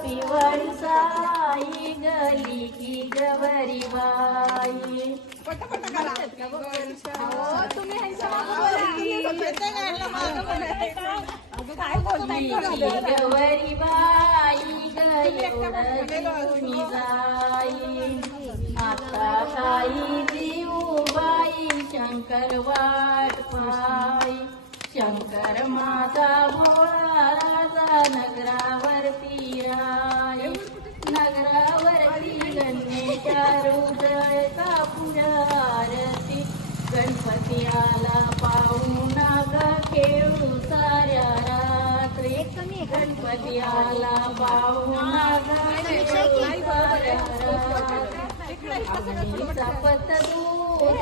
पिवळी साई गली की गवरी बाई गवरी बाई गई जाई आता काही जीव बाई शंकर वाट पाई शंकर माझा भोळा राजा नगरावरती राय नगरावरती गणेशा हृदय कापूर आरती गणपती आला पाहुणा ग खेळू साऱ्या रात्री गणपती आला पाहुणा ग खेळू साऱ्या रात्री सपत दूध